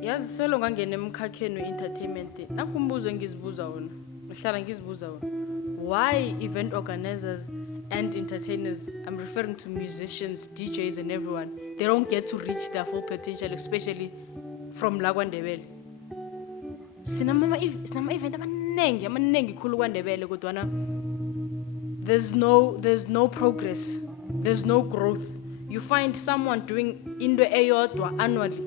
Yazi solo ngangena emkhakheni we-entertainment nakumbuzo engizibuza wona ngihlala ngizibuza wona. Why event organizers and entertainers, I'm referring to musicians, DJs and everyone, they don't get to reach their full potential, especially from la KwaNdebele? Sinama event amanengi khulu KwaNdebele kodwana there's no progress, there's no growth. You find someone doing into eyodwa annually,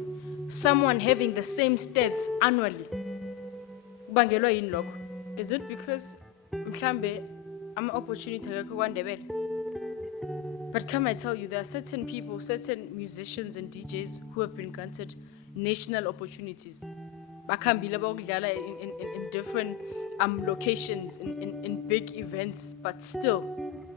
someone having the same stats annually. Kubangelwa yini lokho? Is it because mhlambe ama-opportunity akekho KwaNdebele? But come I tell you, there are certain people, certain musicians and DJs who have been granted national opportunities. Bakhambile bayokudlala in different locations, in big events, but still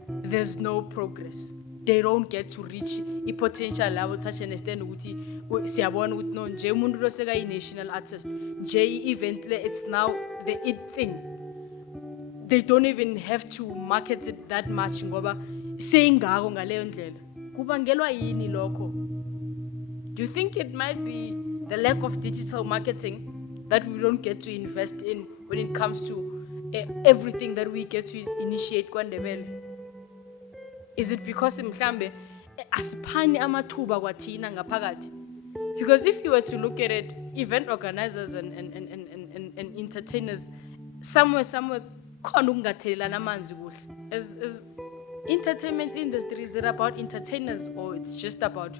there's no progress. They don't get to reach the potential level. Touch understand ukuthi siyabona ukuthi no nje umuntu lo seka national artist nje event le, it's now the it thing. They don't even have to market it that much ngoba seyingako ngaleyo ndlela. Kubangelwa yini lokho? Do you think it might be the lack of digital marketing that we don't get to invest in when it comes to everything that we get to initiate KwaNdebele? Is it because mhlambe asiphani amathuba kwathina ngaphakathi? Because if you were to look at it, event organizers and entertainers, somewhere khona ukungathelelana amanzi kuhle. As entertainment industry, is it about entertainers or it's just about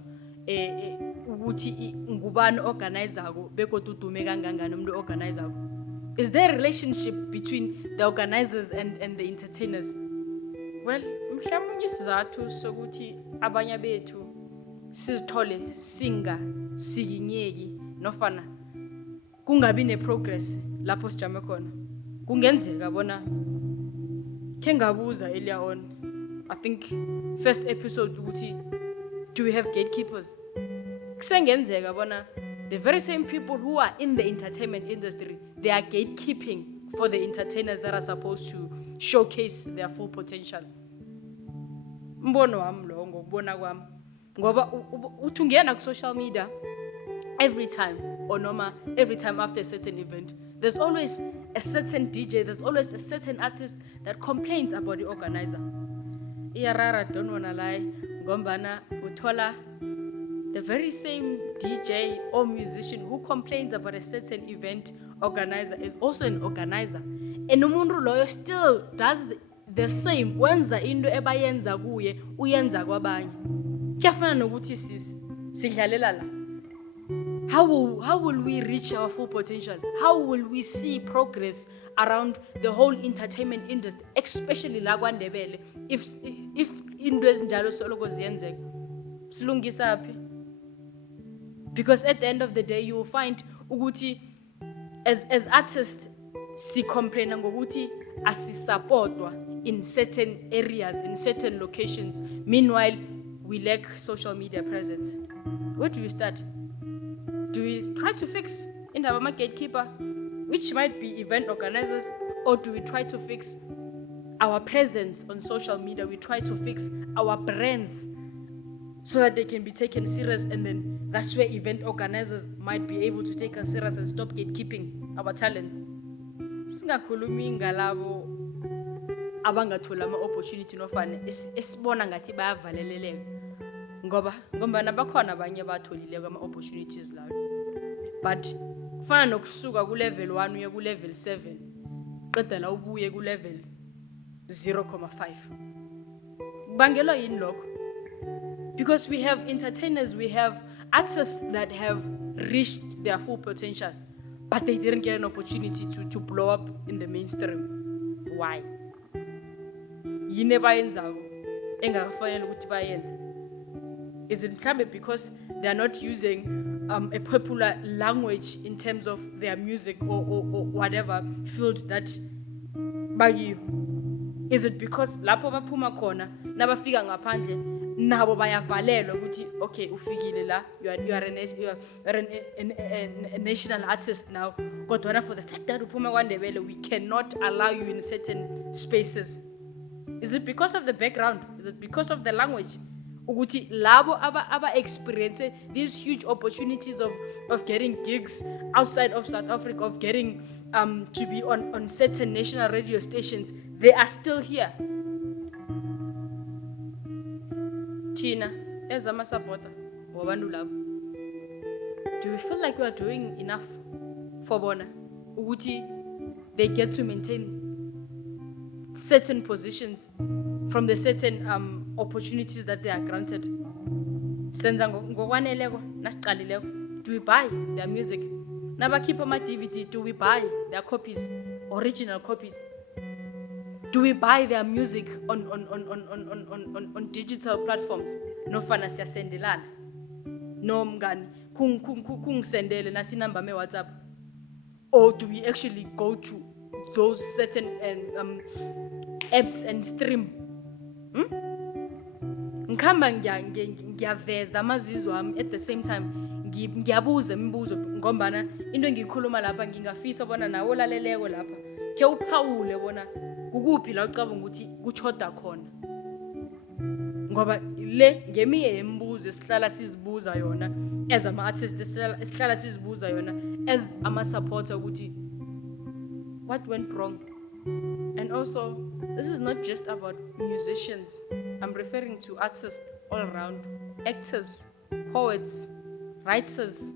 ukuthi ngubani organizako begodu udume kangangani umuntu organizako? Is there a relationship between the organizers and the entertainers? Well, mhlawumbe isizathu sokuthi abanye bethu sizithole sikinyeki nofana kungabi ne-progress lapho sijame khona. Kungenzeka bona ke ngabuza earlier on, I think first episode ukuthi do we have gatekeepers? Kusengenzeka bona the very same people who are in the entertainment industry, they are gatekeeping for the entertainers that are supposed to showcase their full potential. Mbono wami lo ngokubona kwami ngoba uthi ungena ku social media every time after a certain event, there's always a certain DJ, there's always a certain artist that complains about the organizer. Iyarara, don't wanna lie, ngombana uthola the very same DJ or musician who complains about a certain event organizer is also an organizer, and umuntu loyo still does the same. Wenza into ebayenza kuye uyenza kwabanye. Kuyafana nokuthi sidlalela la. How will we reach our full potential? How will we see progress around the whole entertainment industry, especially la KwaNdebele, if into ezinjalo soloko ziyenzeka? Silungisa phi? Because at the end of the day, you will find ukuthi as artists si complain ngokuthi asisupportwa in certain areas, in certain locations. Meanwhile, we lack social media presence. Where do we start? Do we try to fix in the gatekeeper, which might be event organizers, or do we try to fix our presence on social media? We try to fix our brands so that they can be taken serious, and then that's where event organizers might be able to take us serious and stop gatekeeping our talents. Singakhulumi ngalabo abangathola ama-opportunity nofana esibona ngathi bayavaleleleka ngoba nabakhona abanye batholile ama-opportunities lawo, but kufana nokusuka ku-level 1 uye ku-level 7 qeda la ubuye ku-level 0.5. Kubangelwa yini lokho? Because we have entertainers, we have artists that have reached their full potential, but they didn't get an opportunity to blow up in the mainstream. Why? Yini bayenzako engakafanele ukuthi bayenze? Is it because they are not using a popular language in terms of their music or whatever field that bayiyo? Is it because lapho baphuma khona nabafika ngaphandle nabo bayavalelwa ukuthi okay ufikile la, you are a national artist now, kodwa for the fact that uphuma KwaNdebele we cannot allow you in certain spaces? Is it because of the background? Is it because of the language? ukuthi labo aba experience these huge opportunities of getting gigs outside of South Africa, of getting to be on certain national radio stations, they are still here. Thina as ama-supporter wabantu labo, do we feel like we are doing enough for bona ukuthi they get to maintain certain positions from the certain opportunities that they are granted? Senza ngokwaneleko nasiqalileko, do we buy their music? Nabakhipha ama-DVD, do we buy their copies, original copies? Do we buy their music on digital platforms? Nofana siyasendelana nomngani kungisendele nasinamba me WhatsApp, or do we actually go to those certain apps and stream? Ngikhamba ngiyaveza amazizwe ami, at the same time ngiyabuza imibuzo, ngombana into engiyikhuluma lapha ngingafisa bona nawe olaleleko lapha ke uphawule bona kukuphi la ucabanga ukuthi kuchoda khona, ngoba le ngemiye yemibuzo esihlala sizibuza yona as ama-artists, esihlala sizibuza yona as ama-supporter ukuthi what went wrong. And also, this is not just about musicians. I'm referring to artists all around, actors, poets, writers,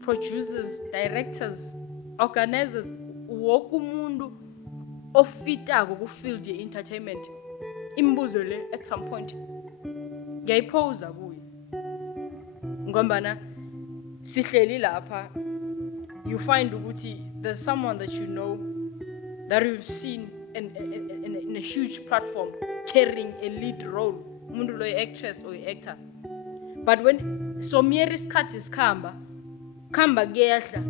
producers, directors, organizers, woke umuntu ofitako ku-field ye-entertainment. Imbuzo le at some point ngiyayiphoza kuye, ngombana sihleli lapha, you find ukuthi there's someone that you know, that you've seen in a huge platform carrying a lead role, umuntu loyo actress or actor, but when somyeri isikhathi sikhamba kuyehla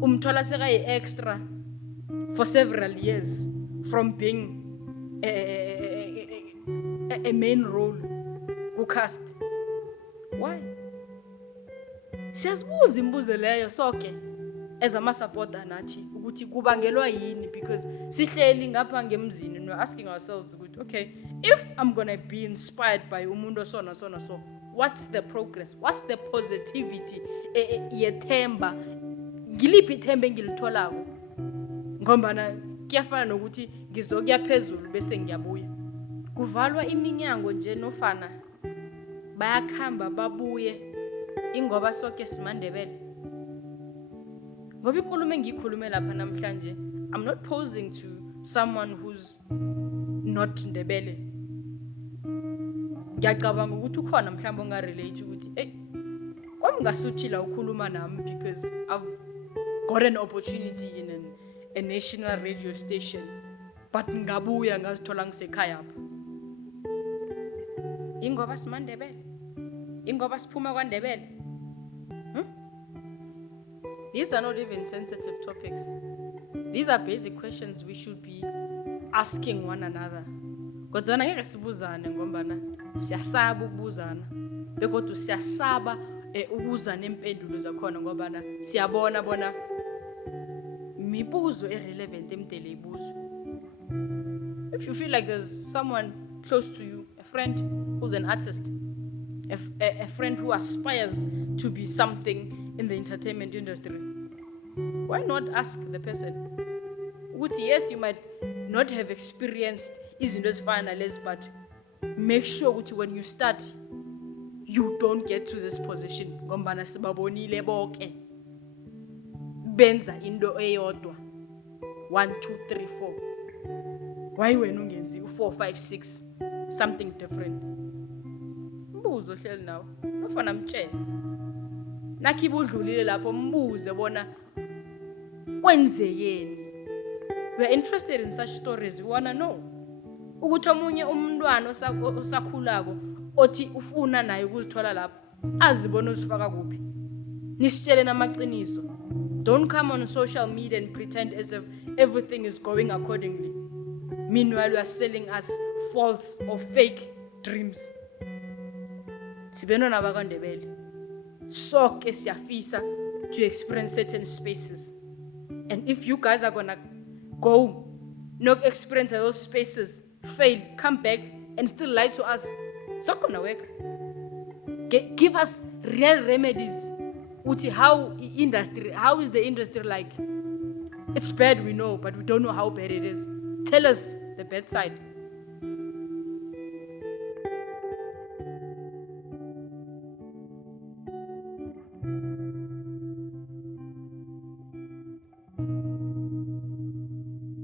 umthola sekayi-extra for several years from being a main role ku-cast. Why? Siyazibuza imbuzo leyo soke as ama-supporter nathi ukuthi kubangelwa yini, because sihleli ngapha ngemzini and we're asking ourselves ukuthi, okay, if I'm gonna be inspired by umuntu so, what's the progress? What's the positivity? Yethemba, ngiliphi ithemba engilitholako? Ngombana kuyafana nokuthi ngizokuya phezulu bese ngiyabuya. Kuvalwa iminyango nje nofana bayakhamba babuye ingoba soke simaNdebele. Ngoba inkulumo engiyikhulume lapha namhlanje, I'm not posing to someone who's not Ndebele. Ngiyacabanga ukuthi ukhona mhlawumbe ongarelate ukuthi kwami ngasuthi la ukhuluma nami because I've got an opportunity in a national radio station, but ngabuya ngazithola ngisekhaya apha. Ingoba simaNdebele, ingoba siphuma kwaNdebele. These are not even sensitive topics. These are basic questions we should be asking one another. Kodwana ngeke sibuzane ngombana siyasaba ukubuzana, bekodwa siyasaba ukuza nempendulo zakhona ngobana siyabona bona mibuzo irrelevant emdele ibuzo. If you feel like there's someone close to you, a friend who's an artist, a friend who aspires to be something in the entertainment industry, why not ask the person? Yes, you might not have experienced izinto ezifana nalezi, but make sure when you start, you don't get to this position. Ngombana sibabonile bonke benza into eyodwa 1 2 3 4. Why wena ungenzi 4 5 6 something different? Mbuzo hleli nawo nofana mtshele nakhiba udlulile lapho, mbuze bona kwenzekeni. We are interested in such stories. We want to know ukuthi omunye umntwana osakhulako othi ufuna naye ukuzithola lapho azibona uzifaka kuphi. Nisitshele namaqiniso. Don't come on social media and pretend as if everything is going accordingly. Meanwhile, you are selling us false or fake dreams. Sibeno nabakwaNdebele soke siyafisa to experience certain spaces, and if you guys are gonna go not experience those spaces, fail, come back and still lie to us, it's not gonna work. give us real remedies. Uti, how is the industry like? It's bad, we know, but we don't know how bad it is. Tell us the bad side.